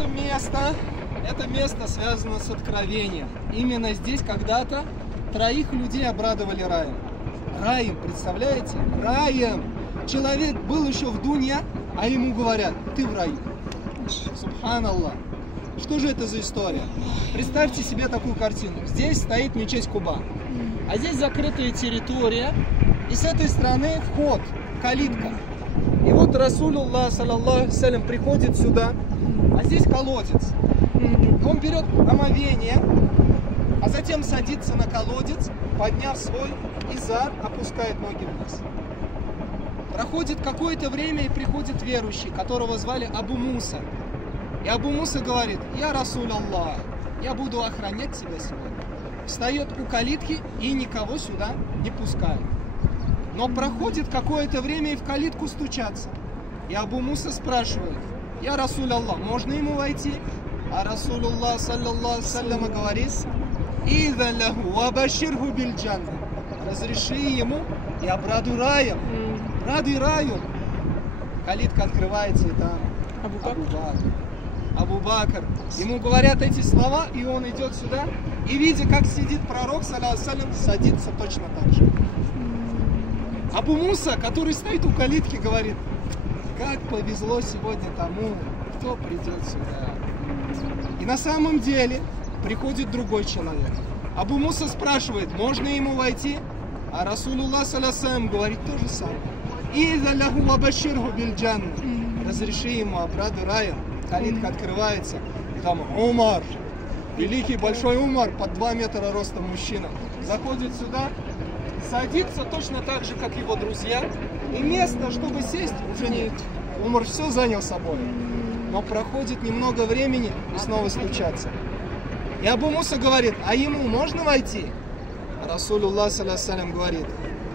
Это место связано с откровением. Именно здесь когда-то 3 людей обрадовали раем. Раем, представляете? Раем. Человек был еще в дунья, а ему говорят: ты в раю. Субханаллах. Что же это за история? Представьте себе такую картину. Здесь стоит мечеть Куба, а здесь закрытая территория, и с этой стороны вход, калитка. И вот Расулуллах саллаллаху алейхи ва саллям приходит сюда, а здесь колодец. Он берет омовение, а затем садится на колодец, подняв свой изар, опускает ноги вниз. Проходит какое-то время, и приходит верующий, которого звали Абу Муса. И Абу Муса говорит: я Расуль Аллах, я буду охранять тебя сегодня. Встает у калитки и никого сюда не пускает. Но проходит какое-то время, и в калитку стучатся. И Абу Муса спрашивает: я Расуль Аллах, можно ему войти? А Расулуллах саллаллаху алейхи ва саллям говорит: «Иза лаху ва баширху биль джанна». Разреши ему и обрадуй раем. Радуй раю. Калитка открывается, и там Абу Бакр. Ему говорят эти слова, и он идет сюда, и видя, как сидит пророк, саллаллаху алейхи ва саллям, садится точно так же. Абу Муса, который стоит у калитки, говорит: как повезло сегодня тому, кто придет сюда. И на самом деле приходит другой человек. Абу Муса спрашивает: можно ему войти? А Расулуллах саллаллаху алейхи ва саллям говорит то же самое. «Иза лаху ва баширху биль джанна». Разреши ему, обрадуй раем. Калитка открывается, и там Умар, великий большой Умар, под 2 метра ростом мужчина, заходит сюда, садится точно так же, как его друзья, и места, чтобы сесть, уже нет. Умар все занял собой. Но проходит немного времени, и снова стучатся. И Абу Муса говорит: а ему можно войти? Расулуллах саллаллаху алейхи ва саллям говорит: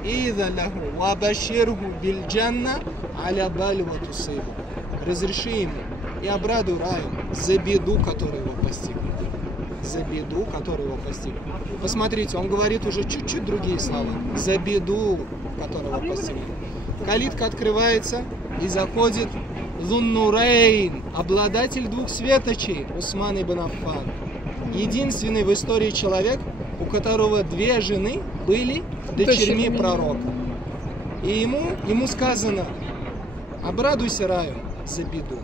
«Иза лаху ва баширху биль джанна аля бальва тусибу». Разреши ему и обрадуй раем за беду, которая его постигнет. За беду, которая его постигнет. Посмотрите, он говорит уже чуть-чуть другие слова. За беду, которая его постигнет. Калитка открывается, и заходит Зун-Нурейн, обладатель 2 светочей, Усман ибн Аффан. Единственный в истории человек, у которого 2 жены были дочерьми пророка. И ему сказано: обрадуйся раю за беду.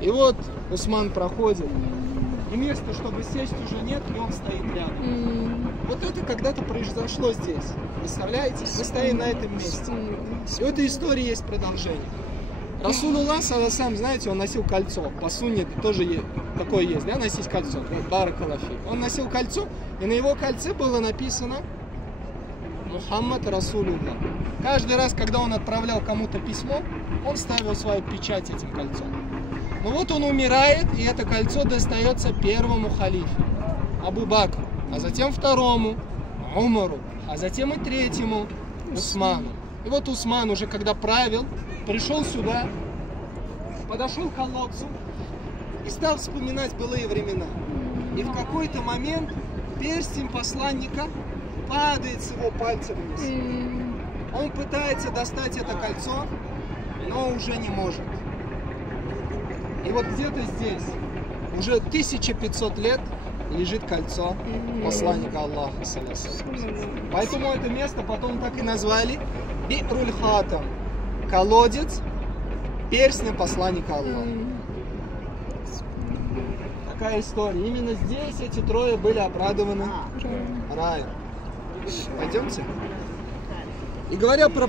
И вот Усман проходит, и места, чтобы сесть, уже нет, и он стоит рядом. Вот это когда-то произошло здесь. Представляете? Мы стоим на этом месте. И у этой истории есть продолжение. Расулуллах саллаллаху алейхи ва саллям, знаете, он носил кольцо. По сунне тоже такое есть, да, носить кольцо. Баракаллаху фик. Он носил кольцо, и на его кольце было написано Мухаммад Расулуллах. Каждый раз, когда он отправлял кому-то письмо, он ставил свою печать этим кольцом. Но вот он умирает, и это кольцо достается первому халифе, Абу Бакру, а затем второму, Умару, а затем и третьему, Усману. И вот Усман уже когда правил, пришел сюда, подошел к колодцу и стал вспоминать былые времена. И в какой-то момент перстень посланника падает с его пальца вниз. Он пытается достать это кольцо, но уже не может. И вот где-то здесь уже 1500 лет лежит кольцо посланника Аллаха. Поэтому это место потом так и назвали Би'руль Хатам, колодец перстня посланника Аллаха. Такая история. Именно здесь эти 3 были обрадованы раем. Пойдемте. И говоря про